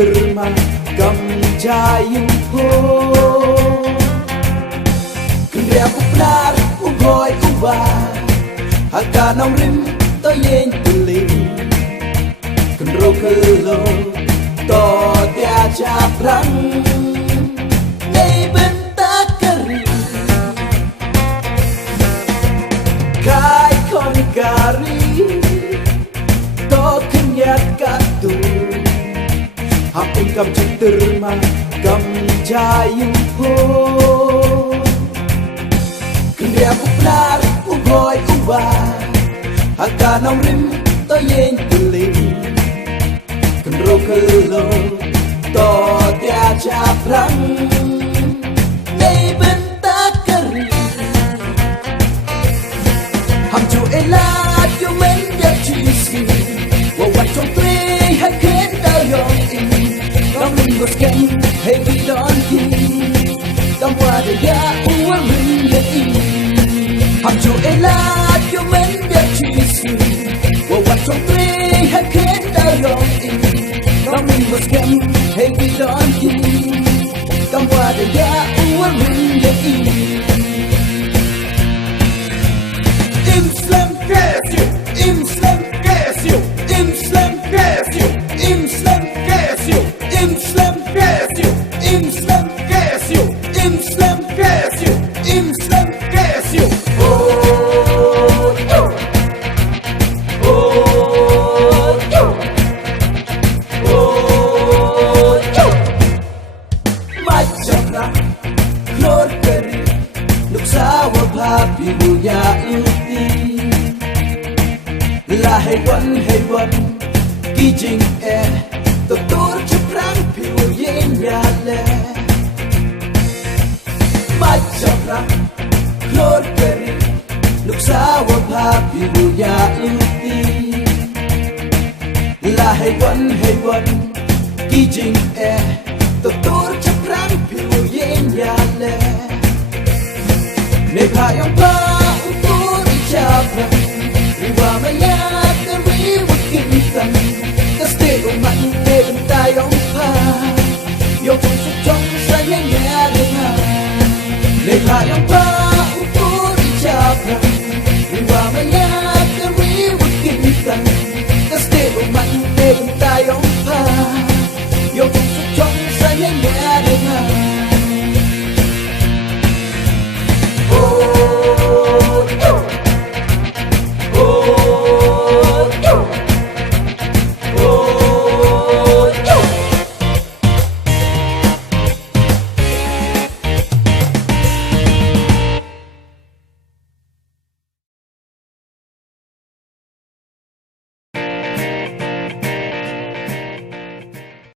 terma gam jayung ho Kendria pupnar uboy uba Haka nong rim to yen tuli Kendro kelo to tia chaprang Nei bentak keri Kai kon kari To kenyat katu Hapun kam terma gam jayung ho Kendria pupnar uboy uba Haka nong rim to yen tuli Kendro kelo to tia chaprang Nei bentak keri Ham chu elat yo men ya chisi Wa wat trong tui hai khen da yong in Dong ring was ken hey we don't keep Dong wa de ya u wa ring ya in Ham chu elat yo men ya chisi Wa wat trong tui hai khen da yong in Dong ring was ken hey we don't keep Dong wa de ya u wa ring ya in Imslam Casio, Imslam Casio, Imslam Casio, Imslam Casio, Imslam Casio, Imslam Casio, Imslam Casio, Imslam Casio. Oh, yo. Oh, yo. Oh, yo. Maitshaphrang Khlur kari, nuksawa bhapi buya uti. La hay quần kỳ trình e tôi tốt chụp răng phiêu dễ nhà lệ Maitshaphrang Khlur kari lúc xa wa bhapi buya uti La hay quần kỳ trình e tôi tốt chụp răng phiêu dễ nhà lệ Nei payong pa untuk dicapai Riwa mayat dan riwa kintan Kasti umat dengan tayong pa Yo pun sejong saya nyadena Nei payong pa